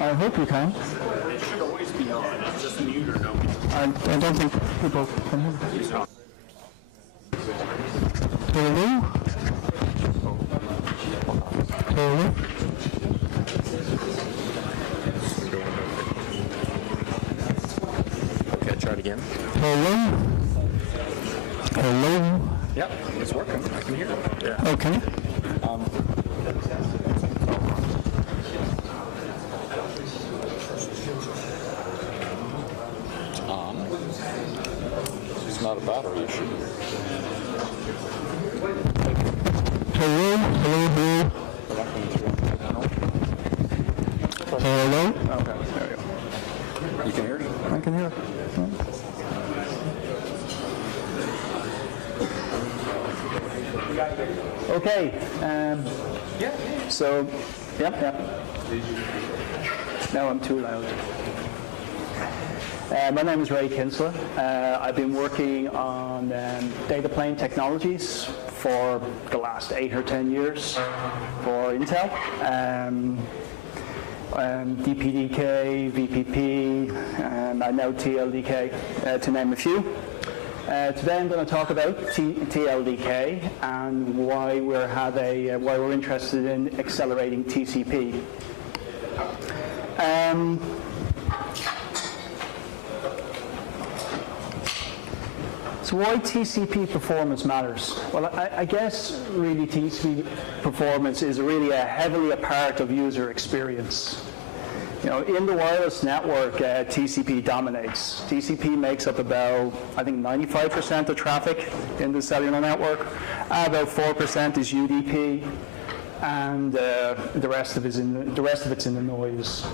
I hope you can. It should always be on. It's just mute or no mute. I don't think people can hear. Hello? Hello? Okay, try it again. Hello? Hello? Yep, it's working. I can hear it. Yeah. Okay. It's not a battery issue. Hello? Hello? Hello? Hello? Okay, there you go. You can hear it? I can hear it. Okay. So, yep. No, I'm too loud. My name is Ray Kinsler. I've been working on data plane technologies for the last 8 or 10 years for Intel. DPDK, VPP, and now TLDK, to name a few. Today I'm going to talk about TLDK and why we're interested in accelerating TCP. So why TCP performance matters? Well, I guess really TCP performance is really heavily a part of user experience. You know, in the wireless network, TCP dominates. TCP makes up about, I think, 95% of traffic in the cellular network. About 4% is UDP, and the rest of it's in the noise.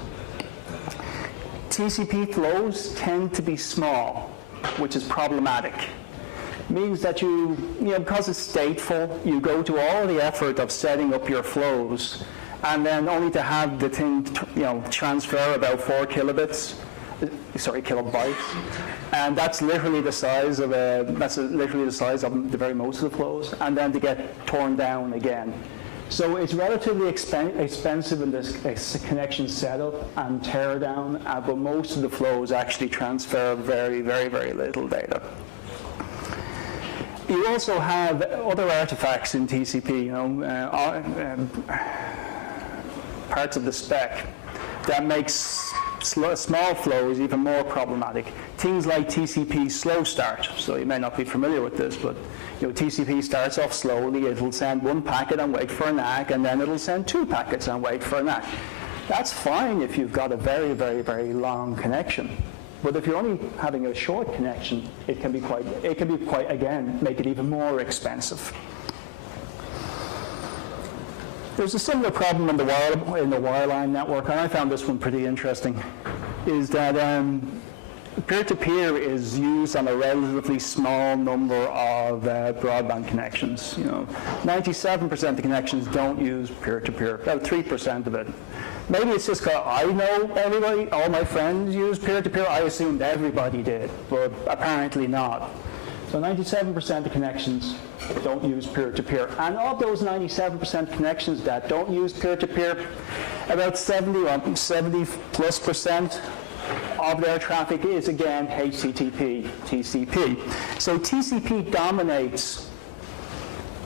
TCP flows tend to be small, which is problematic. Means that because it's stateful, you go to all the effort of setting up your flows, and then only to have the thing, transfer about 4 kilobytes, and that's literally the size of the very most of the flows, and then to get torn down again. So it's relatively expensive in this connection setup and tear down, but most of the flows actually transfer very, very, very little data. You also have other artifacts in TCP, parts of the spec that makes small flows even more problematic. Things like TCP slow start. So you may not be familiar with this, but TCP starts off slowly. It'll send 1 packet and wait for an ACK, and then it'll send 2 packets and wait for an ACK. That's fine if you've got a very, very, very long connection. But if you're only having a short connection, it can be quite, again, make it even more expensive. There's a similar problem in the wireline network, and I found this one pretty interesting, is that peer-to-peer is used on a relatively small number of broadband connections. 97% of the connections don't use peer-to-peer, about 3% of it. Maybe it's just because I know everybody, all my friends use peer-to-peer. I assumed everybody did, but apparently not. So 97% of connections don't use peer-to-peer. And of those 97% connections that don't use peer-to-peer, about 70 plus percent of their traffic is, again, HTTP, TCP. So TCP dominates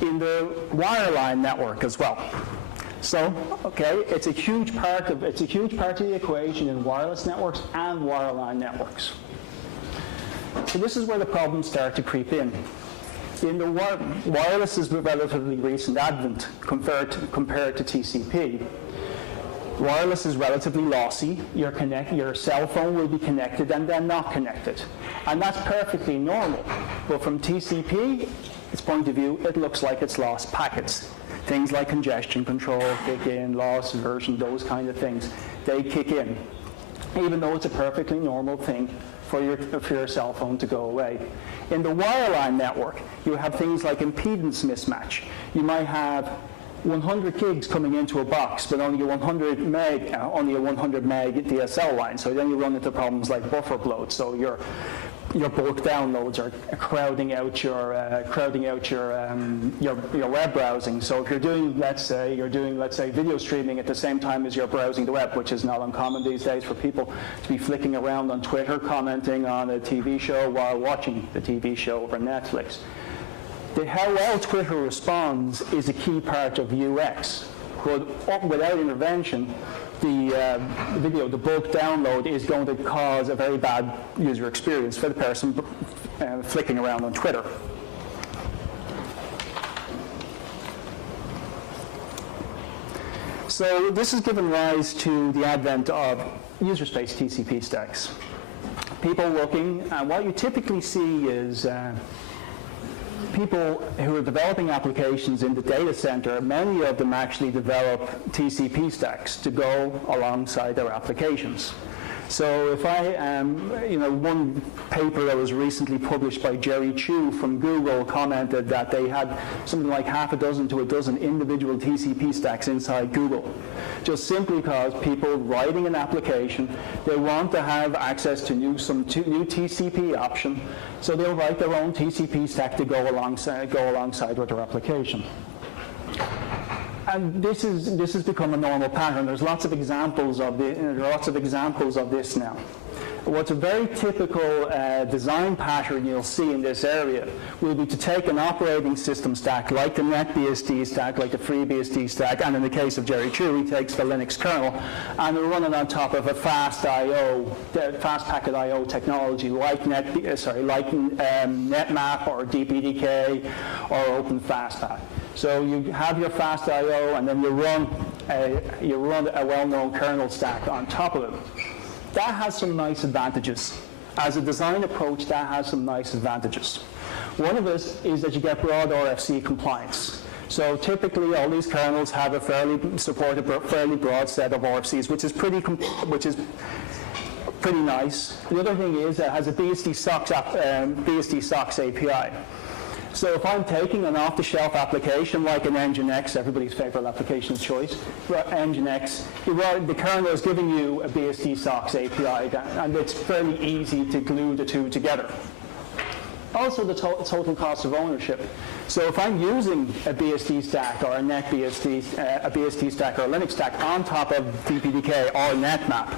in the wireline network as well. So, okay, it's a huge part of the equation in wireless networks and wireline networks. So this is where the problems start to creep in. Wireless is a relatively recent advent compared to TCP. Wireless is relatively lossy. Your cell phone will be connected and then not connected. And that's perfectly normal. But from TCP's point of view, it looks like it's lost packets. Things like congestion control kick in, loss aversion, those kind of things, they kick in, even though it's a perfectly normal thing for your cell phone to go away. In the wireline network, you have things like impedance mismatch. You might have 100 gigs coming into a box, but only a 100 meg DSL line. So then you run into problems like buffer bloat. So your bulk downloads are crowding out your web browsing. So if you're doing, let's say, video streaming at the same time as you're browsing the web, which is not uncommon these days for people to be flicking around on Twitter, commenting on a TV show while watching the TV show over Netflix. How well Twitter responds is a key part of UX. But without intervention, the bulk download is going to cause a very bad user experience for the person flicking around on Twitter. So this has given rise to the advent of user space TCP stacks. People looking, and what you typically see is people who are developing applications in the data center, many of them actually develop TCP stacks to go alongside their applications. So if I one paper that was recently published by Jerry Chu from Google commented that they had something like half a dozen to a dozen individual TCP stacks inside Google, just simply because people writing an application, they want to have access to some new TCP option, so they'll write their own TCP stack to go alongside with their application. And this has become a normal pattern. There's lots of examples of this now. What's a very typical design pattern you'll see in this area will be to take an operating system stack like the NetBSD stack, like the FreeBSD stack, and in the case of Jerry Chu, he takes the Linux kernel and will run it on top of a fast packet I/O technology like NetMap or DPDK or OpenFastPath. So you have your fast I/O, and then you run a well-known kernel stack on top of it. That has some nice advantages. As a design approach, that has some nice advantages. One of it is that you get broad RFC compliance. So typically, all these kernels have a fairly broad set of RFCs, which is pretty nice. The other thing is it has a BSD SOX API. So if I'm taking an off-the-shelf application like an Nginx, everybody's favorite application of choice, Nginx, the kernel is giving you a BSD SOX API, and it's fairly easy to glue the two together. Also, the total cost of ownership. So if I'm using a BSD stack or a NetBSD, a BSD stack or a Linux stack on top of DPDK or NetMap,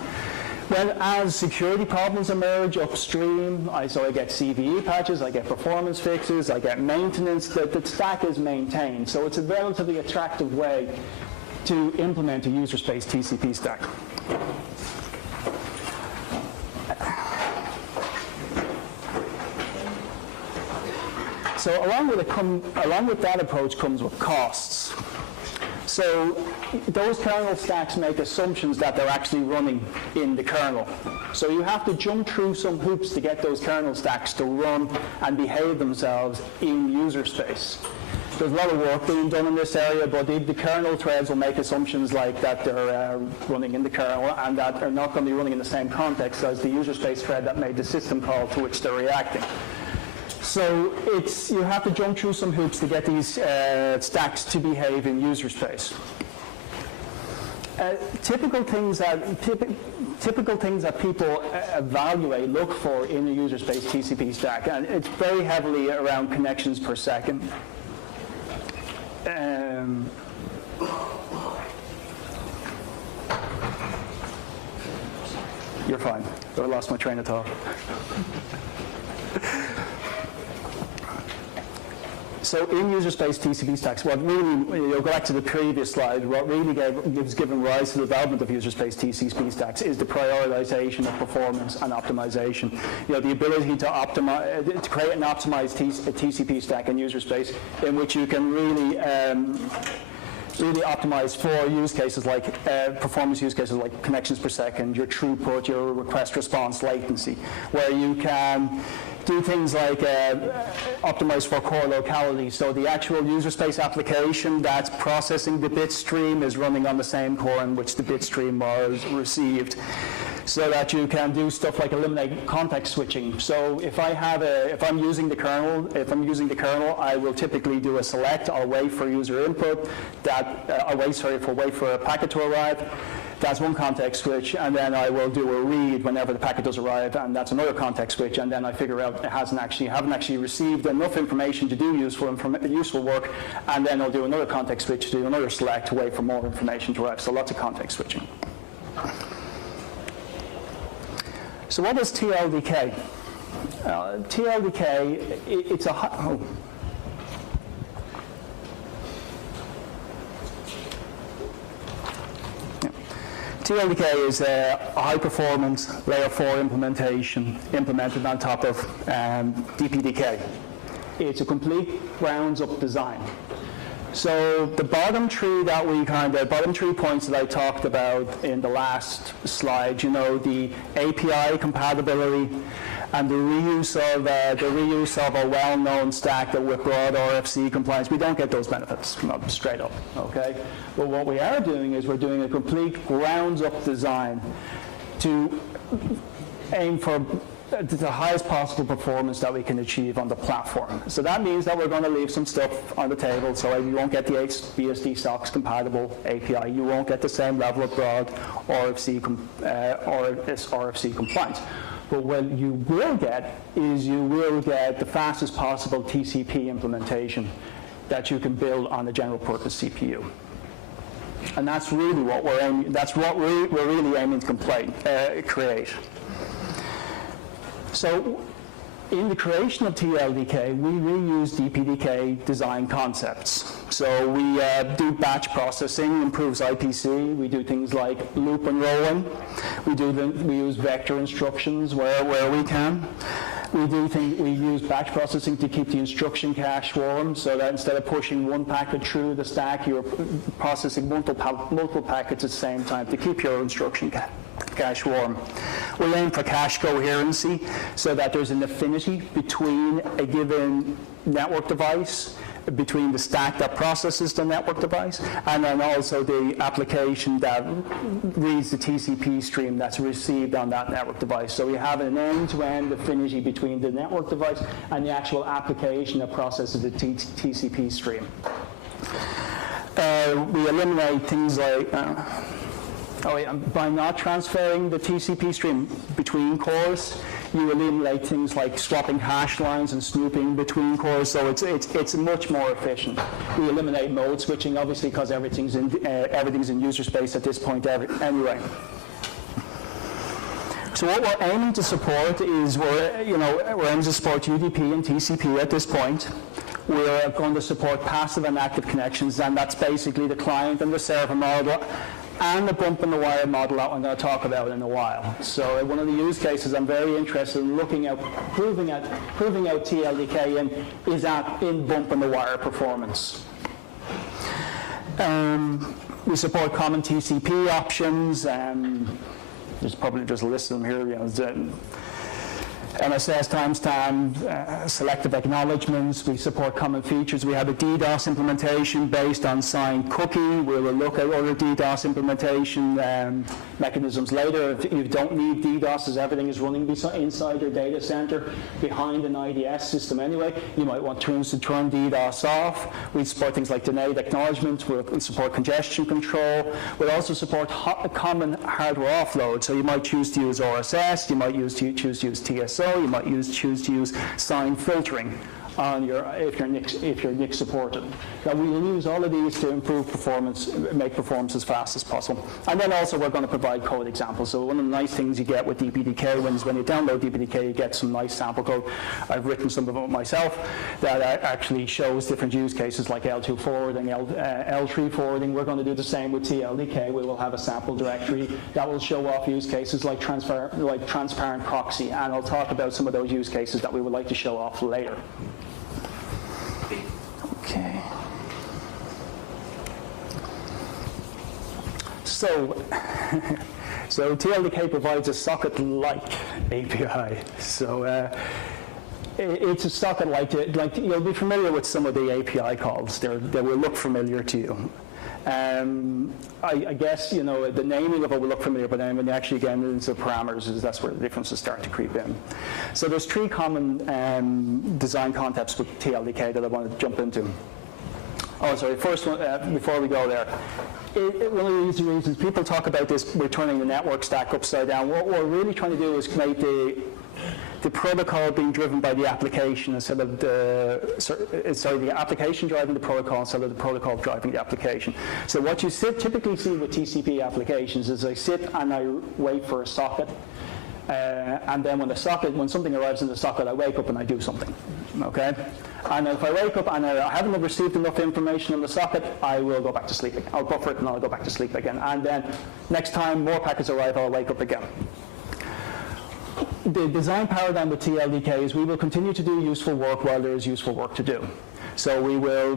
as security problems emerge upstream, so I get CVE patches, I get performance fixes, I get maintenance, the stack is maintained. So it's a relatively attractive way to implement a user space TCP stack. So along with that approach comes with costs. So those kernel stacks make assumptions that they're actually running in the kernel. So you have to jump through some hoops to get those kernel stacks to run and behave themselves in user space. There's a lot of work being done in this area, but the kernel threads will make assumptions like that they're running in the kernel and that they're not going to be running in the same context as the user space thread that made the system call to which they're reacting. So you have to jump through some hoops to get these stacks to behave in user space. Typical things that people look for in a user space TCP stack, and it's very heavily around connections per second. You're fine. I lost my train of thought. So in user space TCP stacks, what really, go back to the previous slide, what really given rise to the development of user space TCP stacks is the prioritization of performance and optimization. The ability to create an optimized TCP stack in user space in which you can really optimize for use cases like performance use cases like connections per second, your throughput, your request response latency, where you can do things like optimize for core locality. So the actual user space application that's processing the bit stream is running on the same core in which the bit stream was received, so that you can do stuff like eliminate context switching. So if I'm using the kernel, I will typically do a select. I'll wait for user input. I'll wait for a packet to arrive. That's one context switch, and then I will do a read whenever the packet does arrive, and that's another context switch, and then I figure out it haven't actually received enough information to do useful work, and then I'll do another context switch to do another select to wait for more information to arrive. So lots of context switching. So what is TLDK? TLDK, it's a TLDK is a high-performance layer 4 implementation implemented on top of DPDK. It's a complete grounds-up design. So the bottom three points that I talked about in the last slide, the API compatibility and the reuse of a well-known stack that with broad RFC compliance, we don't get those benefits, straight up, okay? But what we are doing is we're doing a complete grounds-up design to aim for the highest possible performance that we can achieve on the platform. So that means that we're going to leave some stuff on the table, so you won't get the BSD SOX compatible API. You won't get the same level of broad RFC compliance. But what you will get is you will get the fastest possible TCP implementation that you can build on a general purpose CPU. And that's really what we're aiming, we're really aiming to create. So in the creation of TLDK, we reuse DPDK design concepts. So we do batch processing, improves IPC. We do things like loop unrolling. We use vector instructions where we can. We use batch processing to keep the instruction cache warm, so that instead of pushing one packet through the stack, you're processing multiple packets at the same time to keep your instruction cache warm. We aim for cache coherency so that there's an affinity between a given network device, between the stack that processes the network device, and then also the application that reads the TCP stream that's received on that network device. So we have an end-to-end affinity between the network device and the actual application that processes the TCP stream. We eliminate things like by not transferring the TCP stream between cores, you eliminate things like swapping hash lines and snooping between cores, so it's much more efficient. We eliminate mode switching, obviously, because everything's in user space at this point anyway. So what we're aiming to support is we're aiming to support UDP and TCP at this point. We're going to support passive and active connections, and that's basically the client and the server model, and the bump in the wire model that I'm going to talk about in a while. So one of the use cases I'm very interested in looking at, proving out TLDK in bump in the wire performance. We support common TCP options. There's probably just a list of them here. MSS timestamp, selective acknowledgements. We support common features. We have a DDoS implementation based on signed cookie. We will look at other DDoS implementation mechanisms later. If you don't need DDoS, as everything is running inside your data center behind an IDS system anyway, you might want to turn DDoS off. We support things like denied acknowledgement. We support congestion control. We'll also support common hardware offload. So you might choose to use RSS. You might choose to use TSO. You might choose to use sign filtering on if you're NIC supported. Now we will use all of these to improve performance, make performance as fast as possible. And then also we're going to provide code examples. So one of the nice things you get with DPDK is when you download DPDK, you get some nice sample code. I've written some of it myself that actually shows different use cases like L2 forwarding, L3 forwarding. We're going to do the same with TLDK. We will have a sample directory that will show off use cases like transparent proxy. And I'll talk about some of those use cases that we would like to show off later. Okay. So TLDK provides a socket-like API. So it's a socket-like, you'll be familiar with some of the API calls. They will look familiar to you. I guess, the naming of it will look familiar, but then when you actually get into the parameters, that's where the differences start to creep in. So there's three common design concepts with TLDK that I want to jump into. Oh, sorry, first one, before we go there. One of the easy reasons people talk about this, we're turning the network stack upside down. What we're really trying to do is make the protocol being driven by the application instead of the application driving the protocol instead of the protocol driving the application. So what you typically see with TCP applications is I sit and I wait for a socket, and then when something arrives in the socket, I wake up and I do something, okay? And if I wake up and I haven't received enough information on the socket, I will go back to sleep. I'll buffer it and I'll go back to sleep again. And then next time more packets arrive, I'll wake up again. The design paradigm with TLDK is we will continue to do useful work while there is useful work to do. So we will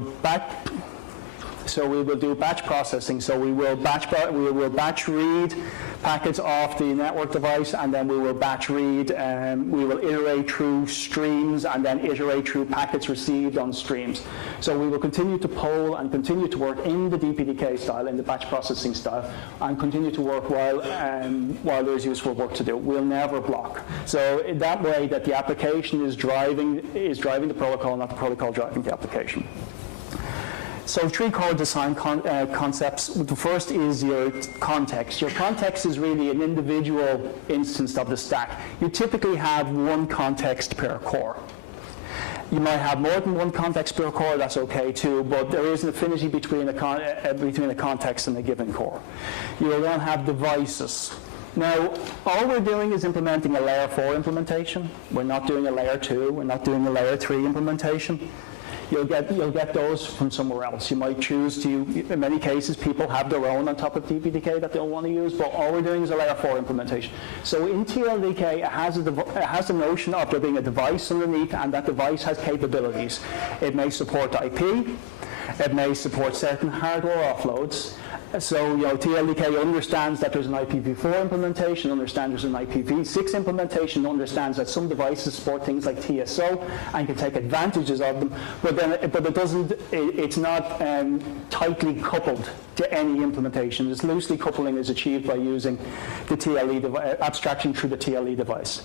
do batch processing. So we will batch read packets off the network device, and then we will batch read. We will iterate through streams, and then iterate through packets received on streams. So we will continue to poll and continue to work in the DPDK style, in the batch processing style, and continue to work while there's useful work to do. We'll never block. So in that way, that the application is driving the protocol, not the protocol driving the application. So 3 core design concepts. The first is your context. Your context is really an individual instance of the stack. You typically have 1 context per core. You might have more than 1 context per core, that's okay too, but there is an affinity between a context and a given core. You will then have devices. Now, all we're doing is implementing a layer 4 implementation. We're not doing a layer 2, we're not doing a layer 3 implementation. You'll get those from somewhere else. You might choose to, in many cases, people have their own on top of DPDK that they'll want to use, but all we're doing is a layer 4 implementation. So in TLDK, it has the notion of there being a device underneath, and that device has capabilities. It may support IP, it may support certain hardware offloads. So, TLDK understands that there's an IPv4 implementation, understands there's an IPv6 implementation, understands that some devices support things like TSO and can take advantages of them, but it's not tightly coupled to any implementation. This loosely coupling is achieved by using the TLE abstraction through the TLE device.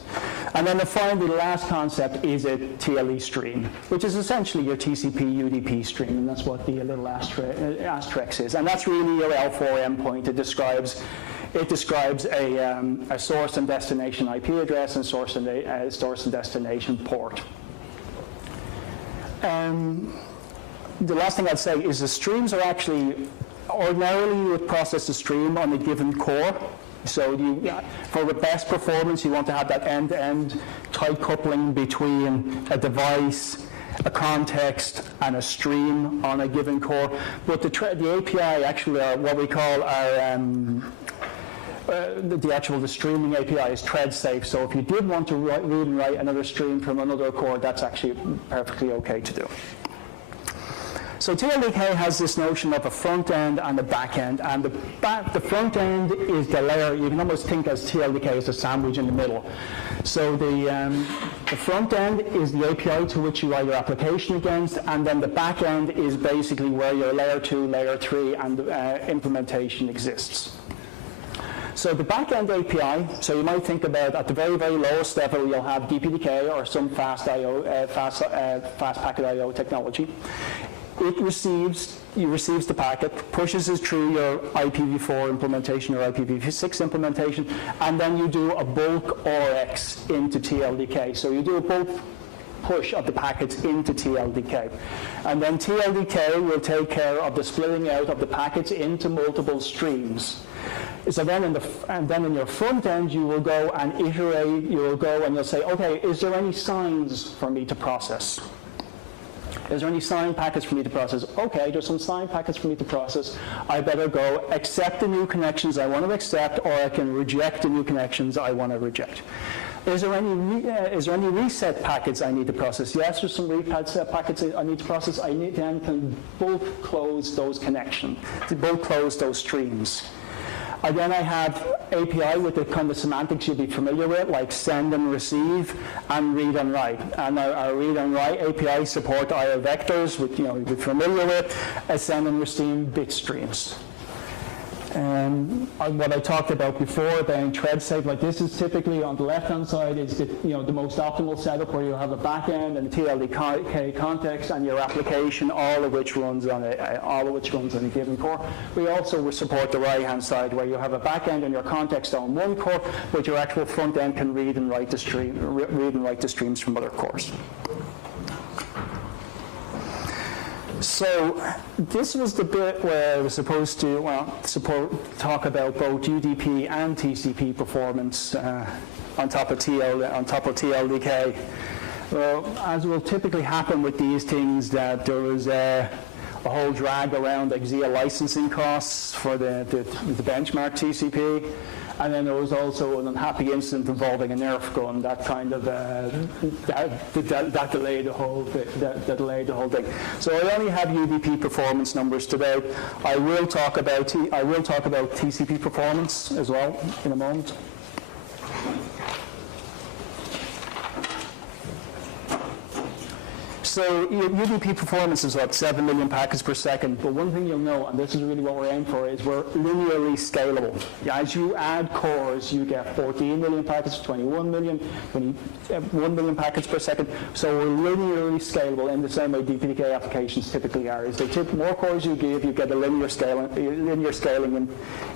And then finally, the last concept is a TLE stream, which is essentially your TCP UDP stream, and that's what the little asterisk is. And that's really your L4 endpoint. It describes a source and destination IP address and source and destination port. The last thing I'd say is the streams are actually, ordinarily you would process a stream on a given core. So for the best performance, you want to have that end-to-end tight coupling between a device, a context, and a stream on a given core. But the API actually are what we call our the streaming API is thread safe. So if you did want to read and write another stream from another core, that's actually perfectly okay to do. So TLDK has this notion of a front end and a back end, and the front end is the layer. You can almost think as TLDK as a sandwich in the middle. So the front end is the API to which you write your application against, and then the back end is basically where your layer 2, layer 3, and implementation exists. So the back-end API, so you might think about at the very, very lowest level, you'll have DPDK or some fast packet I/O technology. It receives the packet, pushes it through your IPv4 implementation or IPv6 implementation, and then you do a bulk RX into TLDK. So you do a bulk push of the packets into TLDK. And then TLDK will take care of the splitting out of the packets into multiple streams. So then in your front end, you will go and iterate, you will go and you'll say, okay, is there any signs for me to process? Is there any signed packets for me to process? Okay, there's some signed packets for me to process. I better go accept the new connections I want to accept, or I can reject the new connections I want to reject. Is there any reset packets I need to process? Yes, there's some reset packets I need to process. I then can bulk close those connections, to bulk close those streams. Then I have API with the kind of semantics you'll be familiar with, like send and receive, and read and write. And our read and write API support IO vectors, which you'll be familiar with, as send and receive bit streams. What I talked about before about thread safe, like this is typically on the left-hand side is the most optimal setup where you have a backend and a TLDK context and your application, all of which runs on a given core. We also will support the right-hand side where you have a backend and your context on one core, but your actual front end can read and write the streams from other cores. So this was the bit where I was supposed to talk about both UDP and TCP performance on top of TLDK. Well, as will typically happen with these things, that there was a whole drag around XIA licensing costs for the benchmark TCP. And then there was also an unhappy incident involving a Nerf gun that kind of that delayed the whole thing. So I only have UDP performance numbers today. I will talk about TCP performance as well in a moment. So UDP performance is what, 7 million packets per second. But one thing you'll know, and this is really what we're aiming for, is we're linearly scalable. As you add cores, you get 14 million packets, 21 million, 21 million packets per second. So we're linearly scalable in the same way DPDK applications typically are. As the more cores you give, you get a linear scaling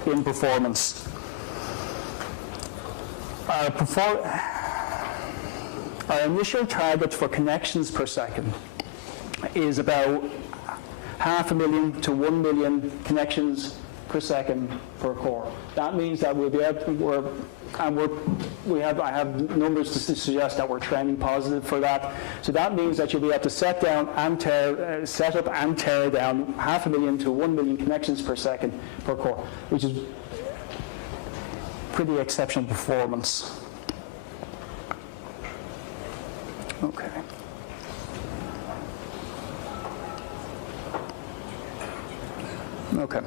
in performance. Our initial target for connections per second is about 500,000 to 1 million connections per second per core. That means that we'll be able to, I have numbers to suggest that we're trending positive for that. So that means that you'll be able to set up and tear down 500,000 to 1 million connections per second per core, which is pretty exceptional performance. Okay. Okay.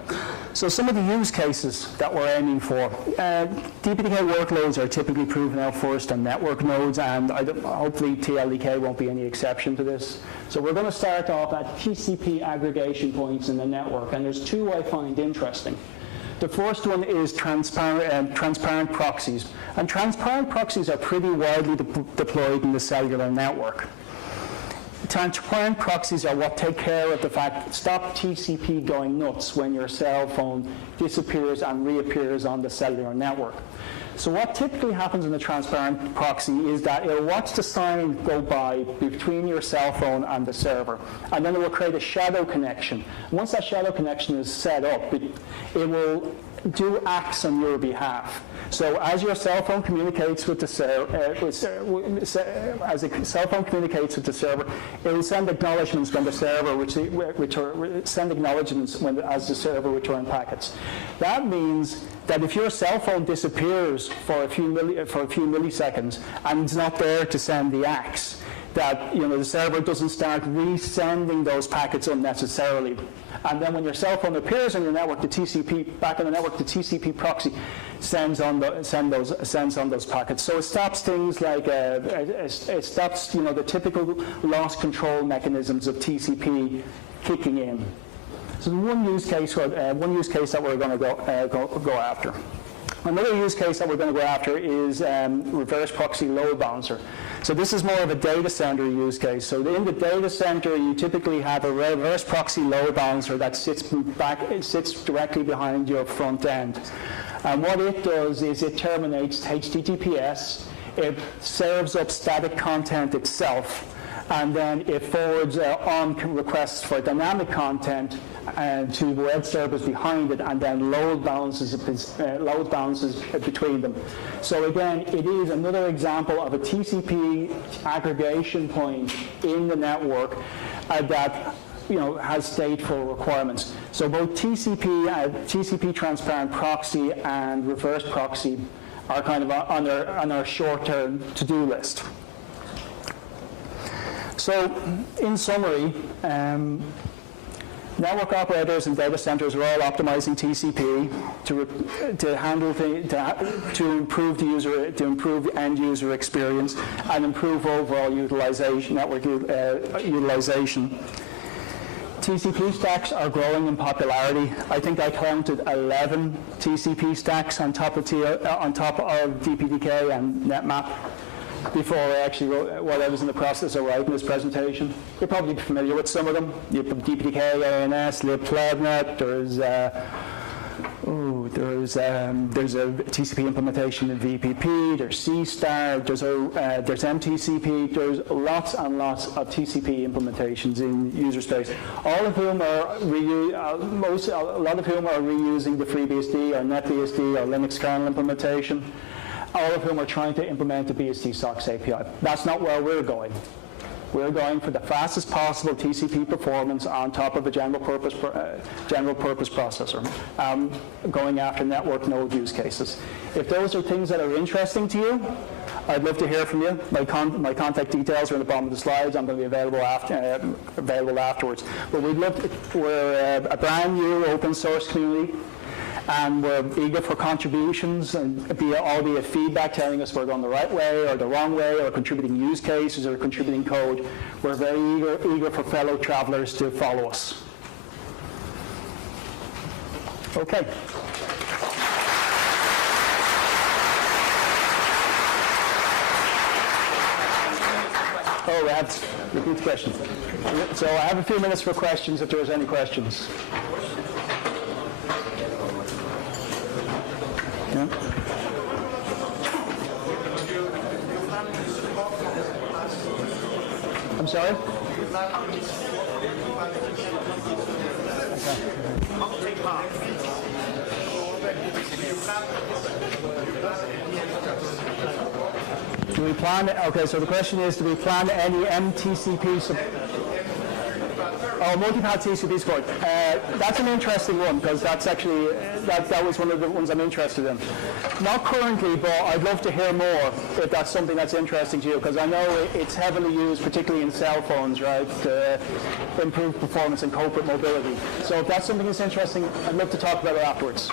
So some of the use cases that we're aiming for. DPDK workloads are typically proven out first on network nodes, and hopefully TLDK won't be any exception to this. So we're going to start off at TCP aggregation points in the network, and there's two I find interesting. The first one is transparent proxies. And transparent proxies are pretty widely deployed in the cellular network. Transparent proxies are what take care of the fact, stop TCP going nuts when your cell phone disappears and reappears on the cellular network. So what typically happens in the transparent proxy is that it'll watch the sign go by between your cell phone and the server, and then it will create a shadow connection. Once that shadow connection is set up, it will do acts on your behalf. So as your cell phone communicates with the server, as a cell phone communicates with the server, it will send acknowledgements when the server as the server return packets. That means that if your cell phone disappears for a few milliseconds and it's not there to send the acts, that the server doesn't start resending those packets unnecessarily. And then when your cell phone appears on your network, the TCP proxy sends on those packets. So it stops things like it stops the typical loss control mechanisms of TCP kicking in. So one use case that we're going to go after. Another use case that we're going to go after is reverse proxy load balancer. So this is more of a data center use case. So in the data center, you typically have a reverse proxy load balancer that sits directly behind your front end. And what it does is it terminates HTTPS, it serves up static content itself, and then it forwards on requests for dynamic content to web servers behind it, and then load balances between them. So again, it is another example of a TCP aggregation point in the network that has stateful requirements. So both TCP transparent proxy and reverse proxy are kind of on our short-term to-do list. So, in summary, network operators and data centers are all optimizing TCP to improve end user experience and improve overall network utilization. TCP stacks are growing in popularity. I think I counted 11 TCP stacks on top of DPDK and NetMap before I actually wrote, while I was in the process of writing this presentation. You're probably familiar with some of them. You have DPDK, ANS, libcloudnet, there's a TCP implementation in VPP, there's C-Star, there's MTCP, there's lots and lots of TCP implementations in user space, all of whom are a lot of whom are reusing the FreeBSD or NetBSD or Linux kernel implementation, all of whom are trying to implement the BSD SOCKS API. That's not where we're going. We're going for the fastest possible TCP performance on top of a general purpose processor, going after network node use cases. If those are things that are interesting to you, I'd love to hear from you. My contact details are in the bottom of the slides. I'm going to be available afterwards. But we're a brand new open source community, and we're eager for contributions, and albeit feedback telling us we're going the right way or the wrong way, or contributing use cases or contributing code. We're very eager for fellow travelers to follow us. Okay. Oh, we have repeat the question. So I have a few minutes for questions if there's any questions. Yeah. I'm sorry? Do we plan, okay, so the question is, do we plan any MTCP support? Oh, multi-path TCP support. That's an interesting one, because that's actually, that was one of the ones I'm interested in. Not currently, but I'd love to hear more if that's something that's interesting to you, because I know it's heavily used, particularly in cell phones, right, to improve performance and cope with mobility. So if that's something that's interesting, I'd love to talk about it afterwards.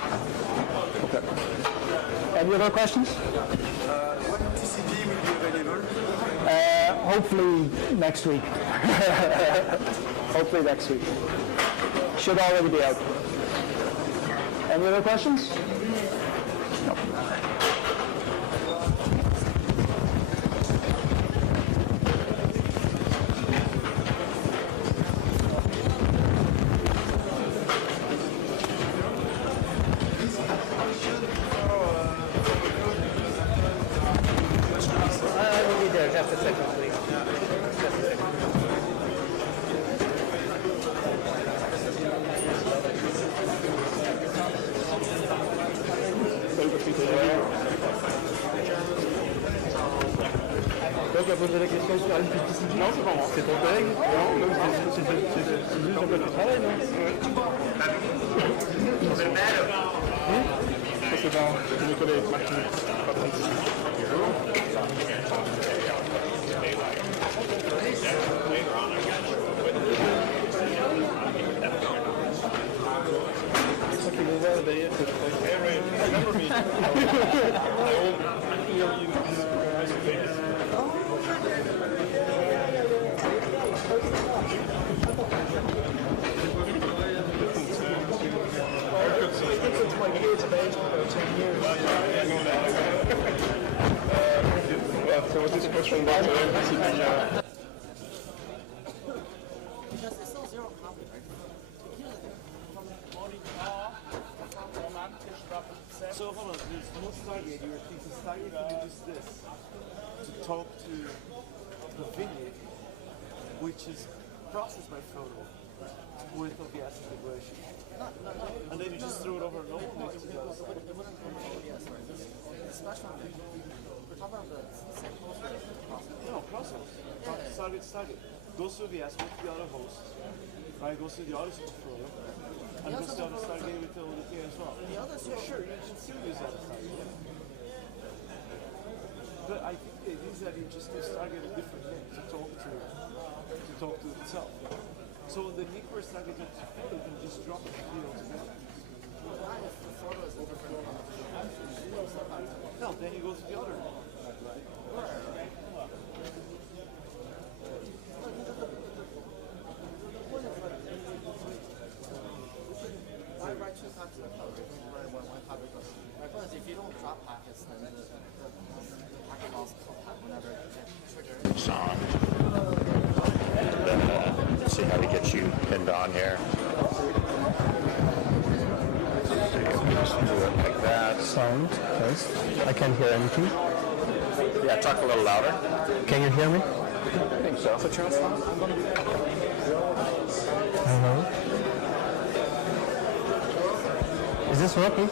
Okay. Any other questions? What TCP will be available? Hopefully next week. Hopefully next week. Should already be out. Any other questions? No. I will be there, just a second, please. Just a second. Donc, à poser la question sur une petite. Non, c'est pas moi. C'est ton collègue. Non, c'est juste un peu de travail, non? Ça, c'est un mes collègues, Martin. C'est ça qui me voit d'ailleurs. Remember me. Since my kids have aged about 10 years. So what is the question about TCP? So hold on, there's no Stargate, you're thinking Stargate can use this to talk to the video, which is processed by Photo with OBS integration. And then you just throw it over and over. We're talking about the No, process. Stargate. Goes to OBS with the other host, right? Goes to the other controller, and goes to the other Stargate with the TLDK as well. the other Sure, you can still use that Stargate. But I think the idea is that you just give Stargate a different link to talk to itself. So the link where Stargate talks to Photo, you can just drop the video together. No, then you go to the other one. My point is, if you don't drop packets, then the packet loss whenever it can trigger. It's on. Then see how to get you pinned on here. So you just do it like that. Sound, yes. I can't hear anything. Yeah, talk a little louder. Can you hear me? I think so. Is this working?